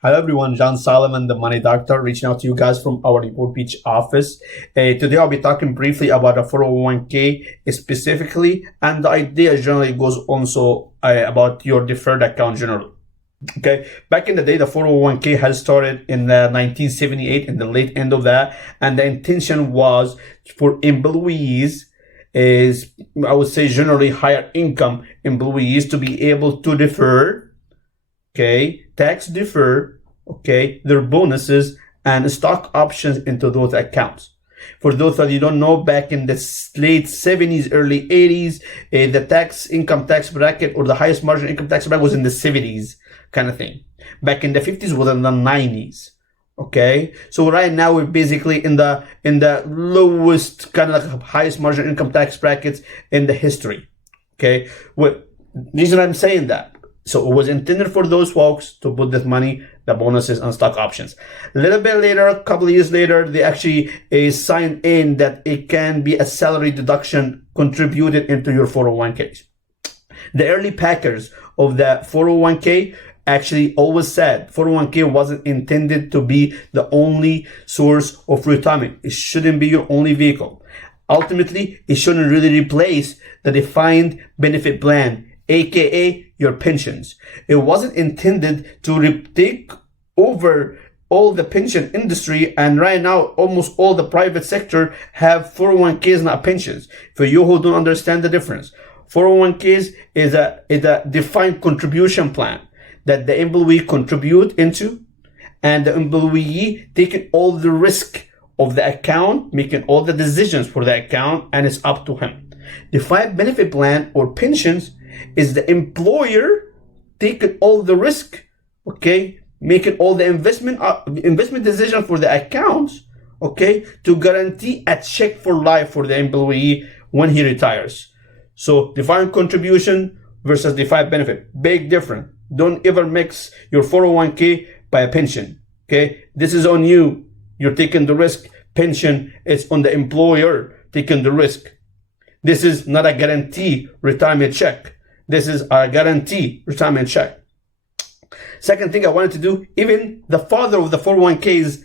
Hello everyone, John Solyman, the Money Doctor, reaching out to you guys from our Newport Beach office. Today I'll be talking briefly about a 401k specifically, and the idea generally goes also about your deferred account generally. Okay, back in the day, the 401k has started in 1978, in the late end of that, and the intention was for employees, is I would say generally higher income employees, to be able to defer, okay, tax defer, okay, their bonuses and stock options into those accounts. For those that you don't know, back in the late 70s, early 80s, the income tax bracket, or the highest margin income tax bracket, was in the 70s kind of thing. Back in the 50s was in the 90s. Okay, so right now we're basically in the lowest kind of like highest margin income tax brackets in the history. Okay, the reason I'm saying that, so it was intended for those folks to put this money, the bonuses, and stock options. A little bit later, a couple of years later, they actually signed in that it can be a salary deduction contributed into your 401ks. The early packers of the 401k actually always said 401k wasn't intended to be the only source of retirement. It shouldn't be your only vehicle. Ultimately, it shouldn't really replace the defined benefit plan, aka your pensions. It wasn't intended to take over all the pension industry, and right now almost all the private sector have 401ks, not pensions. For you who don't understand the difference, 401ks is a defined contribution plan that the employee contribute into, and the employee taking all the risk of the account, making all the decisions for the account, and it's up to him. Defined benefit plan or pensions is the employer taking all the risk, okay, making all the investment decision for the accounts, okay, to guarantee a check for life for the employee when he retires. So defined contribution versus defined benefit, big difference. Don't ever mix your 401k by a pension, okay? This is on you. You're taking the risk. Pension is on the employer taking the risk. This is not a guarantee retirement check. This is a guarantee retirement check. Second thing I wanted to do, even the father of the 401ks,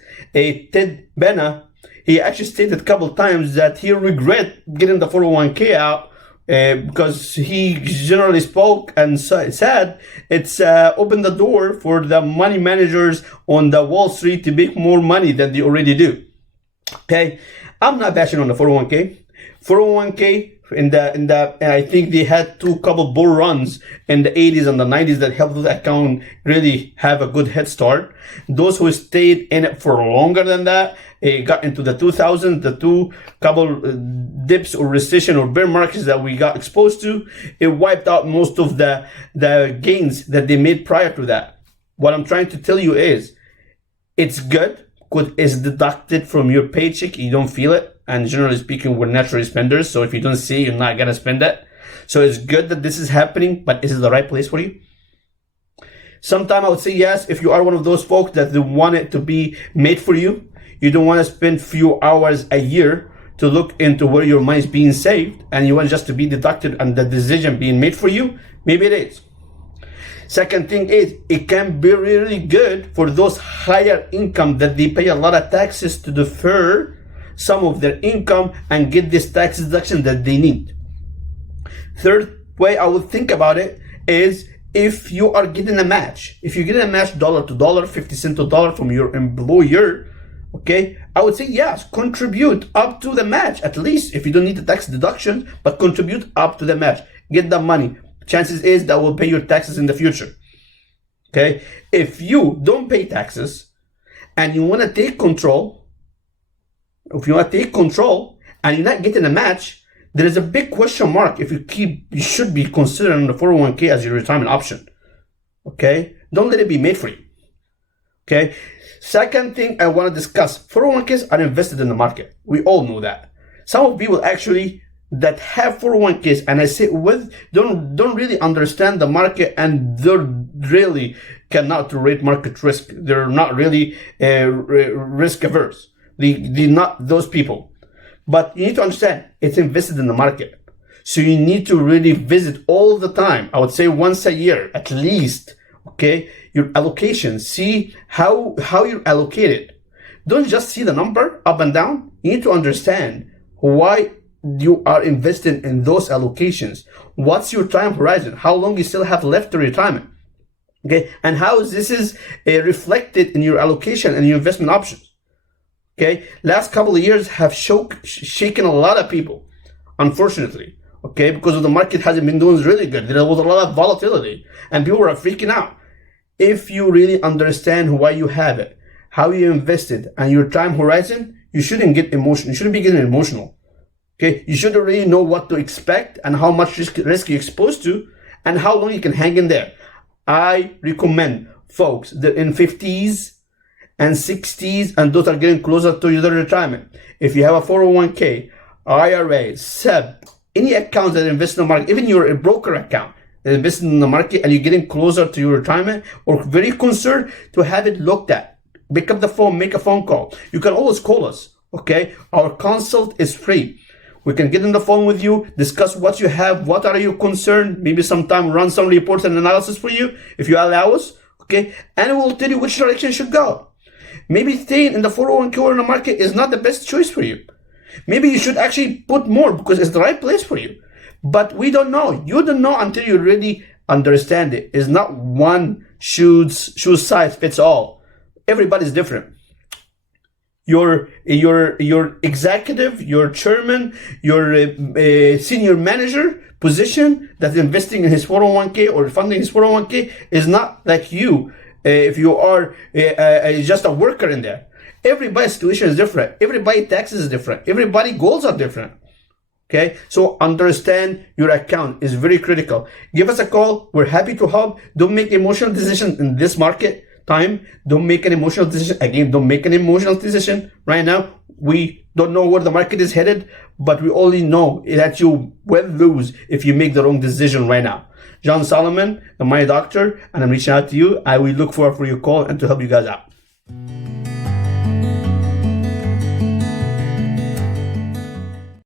Ted Benna, he actually stated a couple of times that he regret getting the 401k out because he generally spoke and said it's opened the door for the money managers on the Wall Street to make more money than they already do. Okay, I'm not bashing on the 401k. 401k and I think they had couple bull runs in the 80s and the 90s that helped the account really have a good head start. Those who stayed in it for longer than that, got into the 2000s, the couple dips or recession or bear markets that we got exposed to, it wiped out most of the gains that they made prior to that. What I'm trying to tell you is, it's good. It's deducted from your paycheck. You don't feel it. And generally speaking, we're naturally spenders. So if you don't see it, you're not going to spend it. So it's good that this is happening, but is it the right place for you? Sometimes I would say yes, if you are one of those folks that they want it to be made for you. You don't want to spend few hours a year to look into where your money is being saved, and you want just to be deducted and the decision being made for you. Maybe it is. Second thing is, it can be really good for those higher income that they pay a lot of taxes to defer some of their income and get this tax deduction that they need. Third way I would think about it is, if you are getting a match, if you're getting a match dollar to dollar, 50 cents to dollar from your employer, okay, I would say yes, contribute up to the match, at least if you don't need the tax deduction, but contribute up to the match. Get the money. Chances is that will pay your taxes in the future. Okay, if you don't pay taxes and you want to take control, and you're not getting a match, there is a big question mark if you should be considering the 401k as your retirement option. Okay, don't let it be made for you. Okay, second thing I want to discuss, 401ks are invested in the market. We all know that. Some people actually that have 401ks, and I say don't really understand the market, and they're really cannot rate market risk. They're not really risk averse. They're not those people. But you need to understand, it's invested in the market. So you need to really visit all the time. I would say once a year, at least. Okay. your allocation. See how you're allocated. Don't just see the number up and down. You need to understand why you are investing in those allocations. What's your time horizon? How long you still have left to retirement? Okay, and how this is reflected in your allocation and your investment options. Okay, last couple of years have shaken a lot of people, unfortunately. Okay, because the market hasn't been doing really good. There was a lot of volatility, and people were freaking out. If you really understand why you have it, how you invested, and your time horizon, you shouldn't get emotional. You shouldn't be getting emotional. Okay, you should already know what to expect and how much risk you're exposed to, and how long you can hang in there. I recommend folks that in 50s and 60s, and those are getting closer to your retirement. If you have a 401k, IRA, SEP, any accounts that invest in the market, even your broker account that invests in the market, and you're getting closer to your retirement or very concerned to have it looked at, pick up the phone, make a phone call. You can always call us, okay? Our consult is free. We can get on the phone with you, discuss what you have, what are your concerns, maybe sometime run some reports and analysis for you, if you allow us, okay? And we'll tell you which direction you should go. Maybe staying in the 401k or in the market is not the best choice for you. Maybe you should actually put more because it's the right place for you. But we don't know. You don't know until you really understand it. It's not one shoe size fits all. Everybody's different. Your executive, your chairman, your senior manager position that's investing in his 401k or funding his 401k is not like you. If you are just a worker in there. Everybody's situation is different. Everybody's taxes is different. Everybody's goals are different. Okay, so understand your account is very critical. Give us a call. We're happy to help. Don't make emotional decisions in this market time. Don't make an emotional decision. Again, don't make an emotional decision right now. We don't know where the market is headed, but we only know that you will lose if you make the wrong decision right now. John Solyman, the Money Doctor, and I'm reaching out to you. I will look forward for your call and to help you guys out.